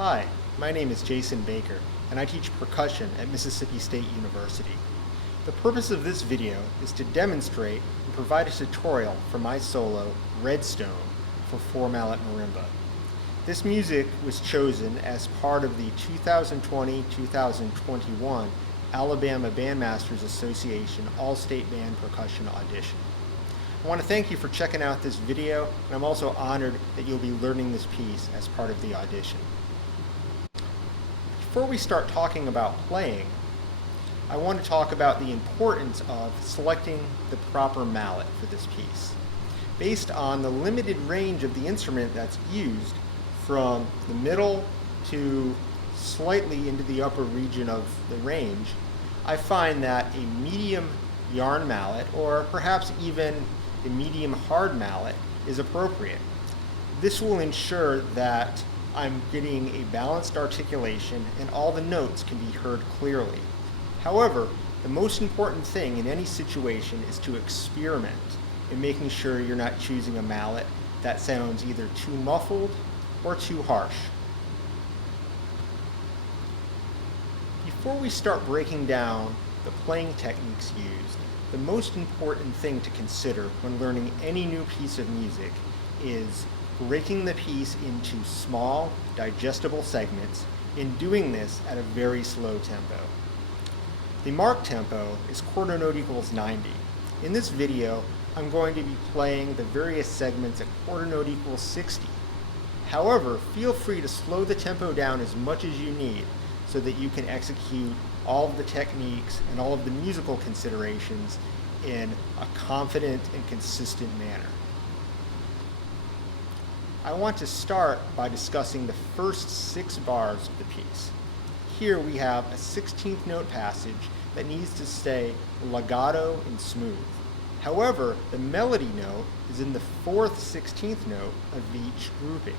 Hi, my name is Jason Baker, and I teach percussion at Mississippi State University. The purpose of this video is to demonstrate and provide a tutorial for my solo, Redstone, for 4-mallet marimba. This music was chosen as part of the 2020-2021 Alabama Bandmasters Association All-State Band Percussion Audition. I want to thank you for checking out this video, and I'm also honored that you'll be learning this piece as part of the audition. Before we start talking about playing, I want to talk about the importance of selecting the proper mallet for this piece. Based on the limited range of the instrument that's used, from the middle to slightly into the upper region of the range, I find that a medium yarn mallet, or perhaps even a medium hard mallet, is appropriate. This will ensure that I'm getting a balanced articulation and all the notes can be heard clearly. However, the most important thing in any situation is to experiment in making sure you're not choosing a mallet that sounds either too muffled or too harsh. Before we start breaking down the playing techniques used, the most important thing to consider when learning any new piece of music is breaking the piece into small, digestible segments and doing this at a very slow tempo. The marked tempo is quarter note equals 90. In this video, I'm going to be playing the various segments at quarter note equals 60. However, feel free to slow the tempo down as much as you need so that you can execute all of the techniques and all of the musical considerations in a confident and consistent manner. I want to start by discussing the first 6 bars of the piece. Here we have a 16th note passage that needs to stay legato and smooth. However, the melody note is in the 4th 16th note of each grouping.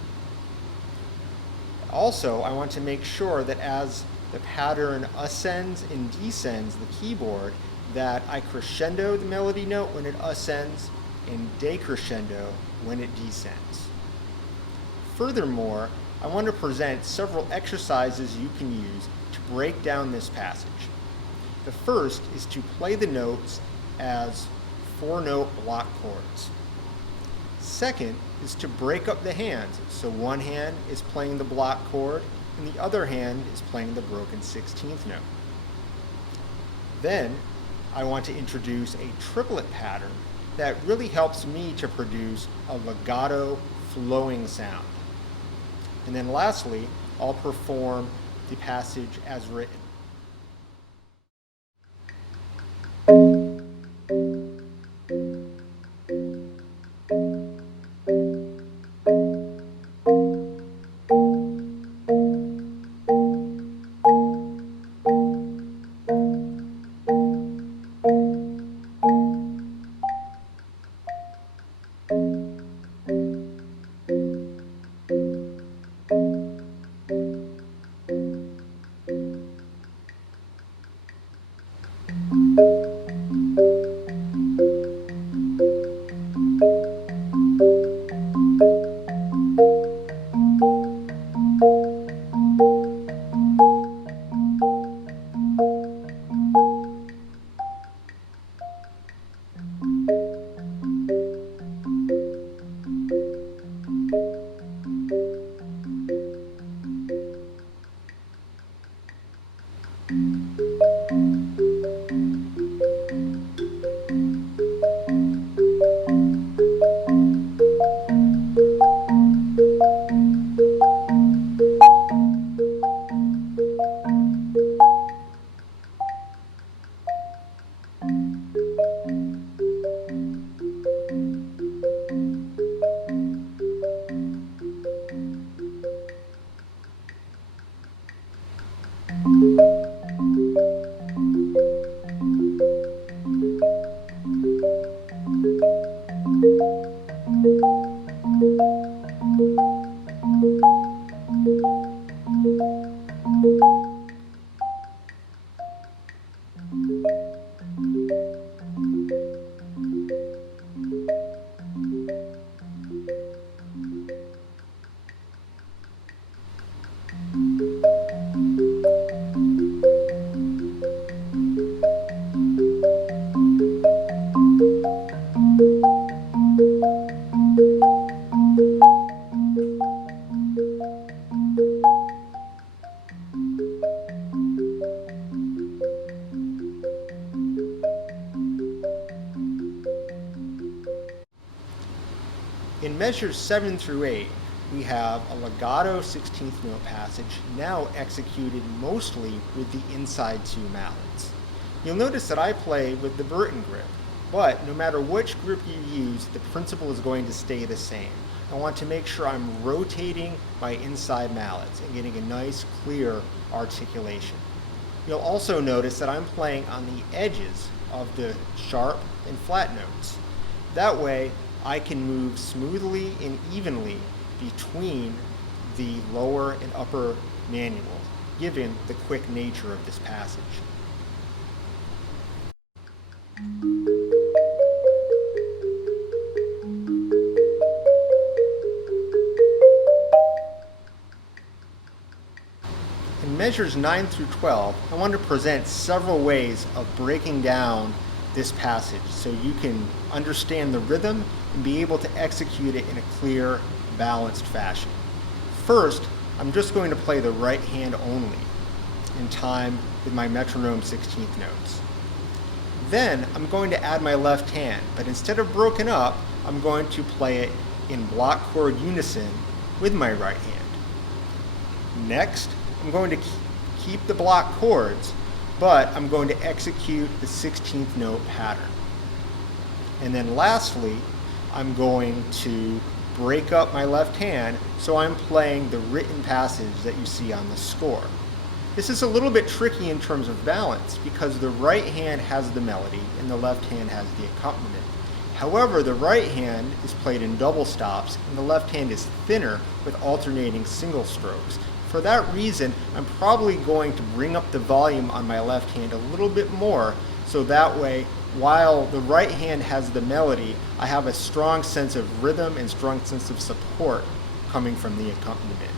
Also, I want to make sure that as the pattern ascends and descends the keyboard, that I crescendo the melody note when it ascends and decrescendo when it descends. Furthermore, I want to present several exercises you can use to break down this passage. The first is to play the notes as 4-note block chords. Second is to break up the hands, so one hand is playing the block chord and the other hand is playing the broken 16th note. Then I want to introduce a triplet pattern that really helps me to produce a legato flowing sound. And then lastly, I'll perform the passage as written. measures 7 through 8, we have a legato 16th note passage now executed mostly with the inside two mallets. You'll notice that I play with the Burton grip, but no matter which grip you use, the principle is going to stay the same. I want to make sure I'm rotating my inside mallets and getting a nice, clear articulation. You'll also notice that I'm playing on the edges of the sharp and flat notes. That way, I can move smoothly and evenly between the lower and upper manuals, given the quick nature of this passage. In measures 9 through 12, I want to present several ways of breaking down this passage so you can understand the rhythm and be able to execute it in a clear, balanced fashion. First, I'm just going to play the right hand only in time with my metronome 16th notes. Then I'm going to add my left hand, but instead of broken up, I'm going to play it in block chord unison with my right hand. Next, I'm going to keep the block chords, but I'm going to execute the 16th note pattern. And then lastly, I'm going to break up my left hand so I'm playing the written passage that you see on the score. This is a little bit tricky in terms of balance because the right hand has the melody and the left hand has the accompaniment. However, the right hand is played in double stops and the left hand is thinner with alternating single strokes. For that reason, I'm probably going to bring up the volume on my left hand a little bit more, so that way, while the right hand has the melody, I have a strong sense of rhythm and strong sense of support coming from the accompaniment.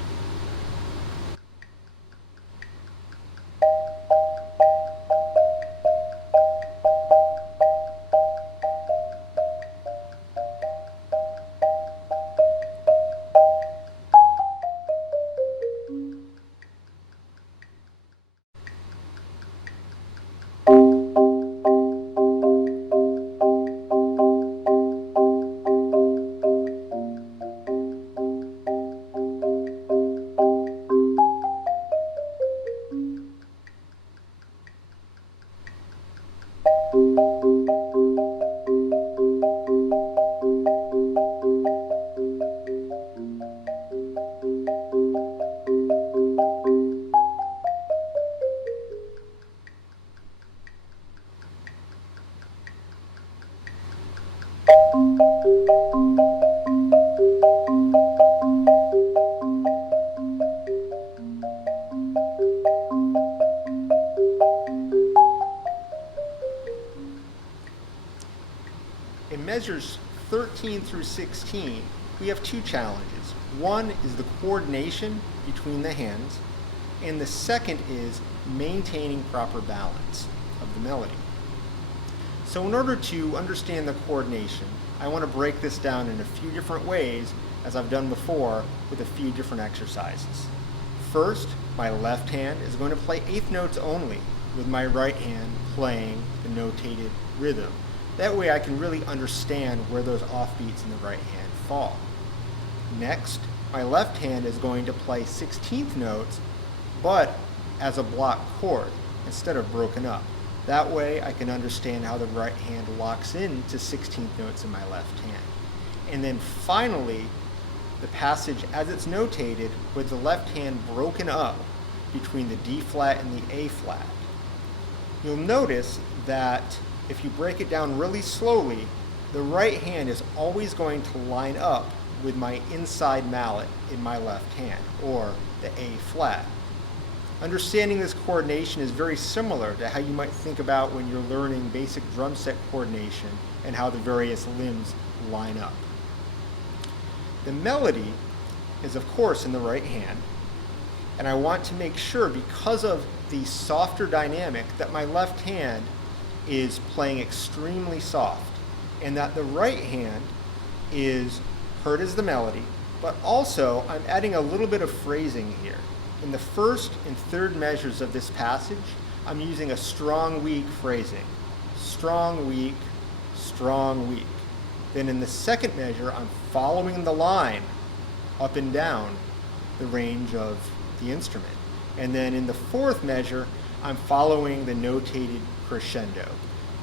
In measures 13 through 16, we have two challenges. One is the coordination between the hands, and the second is maintaining proper balance of the melody. So in order to understand the coordination, I want to break this down in a few different ways, as I've done before with a few different exercises. First, my left hand is going to play eighth notes only, with my right hand playing the notated rhythm. That way I can really understand where those offbeats in the right hand fall. Next, my left hand is going to play 16th notes, but as a block chord instead of broken up. That way I can understand how the right hand locks into 16th notes in my left hand. And then finally, the passage as it's notated with the left hand broken up between the D flat and the A flat. You'll notice that if you break it down really slowly, the right hand is always going to line up with my inside mallet in my left hand, or the A flat. Understanding this coordination is very similar to how you might think about when you're learning basic drum set coordination and how the various limbs line up. The melody is of course in the right hand, and I want to make sure, because of the softer dynamic, that my left hand is playing extremely soft, and that the right hand is heard as the melody, but also I'm adding a little bit of phrasing here. In the first and third measures of this passage, I'm using a strong, weak phrasing. Strong, weak, strong, weak. Then in the second measure, I'm following the line up and down the range of the instrument. And then in the fourth measure, I'm following the notated crescendo.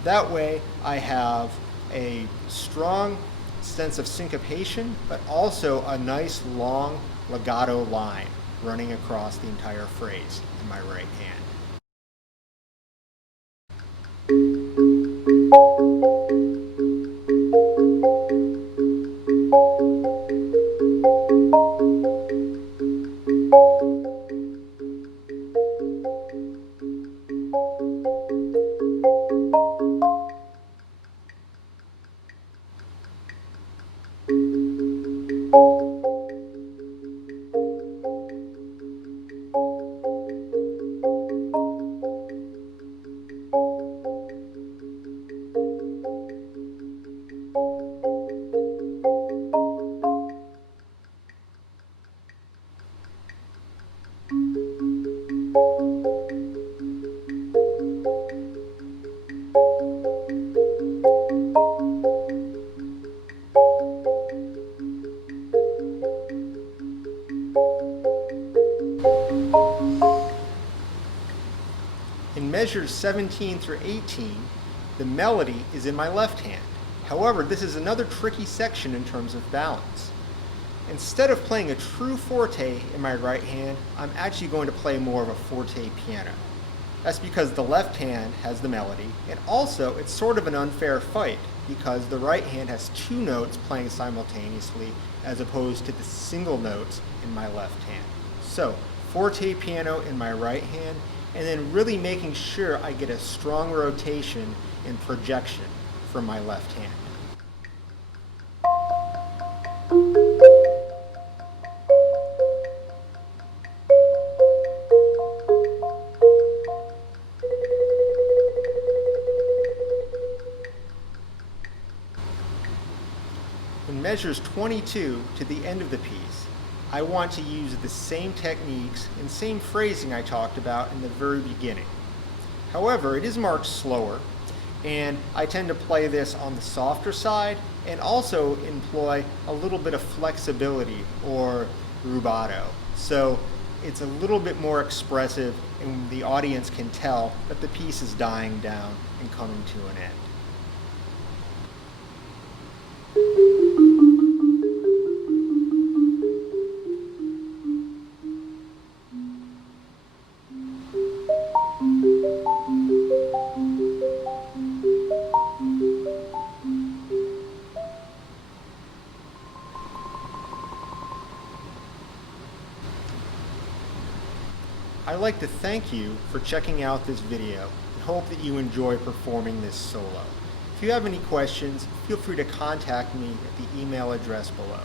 That way I have a strong sense of syncopation, but also a nice long legato line running across the entire phrase in my right hand. In measures 17 through 18, the melody is in my left hand. However, this is another tricky section in terms of balance. Instead of playing a true forte in my right hand, I'm actually going to play more of a forte piano. That's because the left hand has the melody, and also it's sort of an unfair fight because the right hand has two notes playing simultaneously as opposed to the single notes in my left hand. So, forte piano in my right hand, and then really making sure I get a strong rotation and projection from my left hand. In measures 22 to the end of the piece, I want to use the same techniques and same phrasing I talked about in the very beginning. However, it is marked slower, and I tend to play this on the softer side and also employ a little bit of flexibility or rubato. So it's a little bit more expressive, and the audience can tell that the piece is dying down and coming to an end. I'd like to thank you for checking out this video and hope that you enjoy performing this solo. If you have any questions, feel free to contact me at the email address below.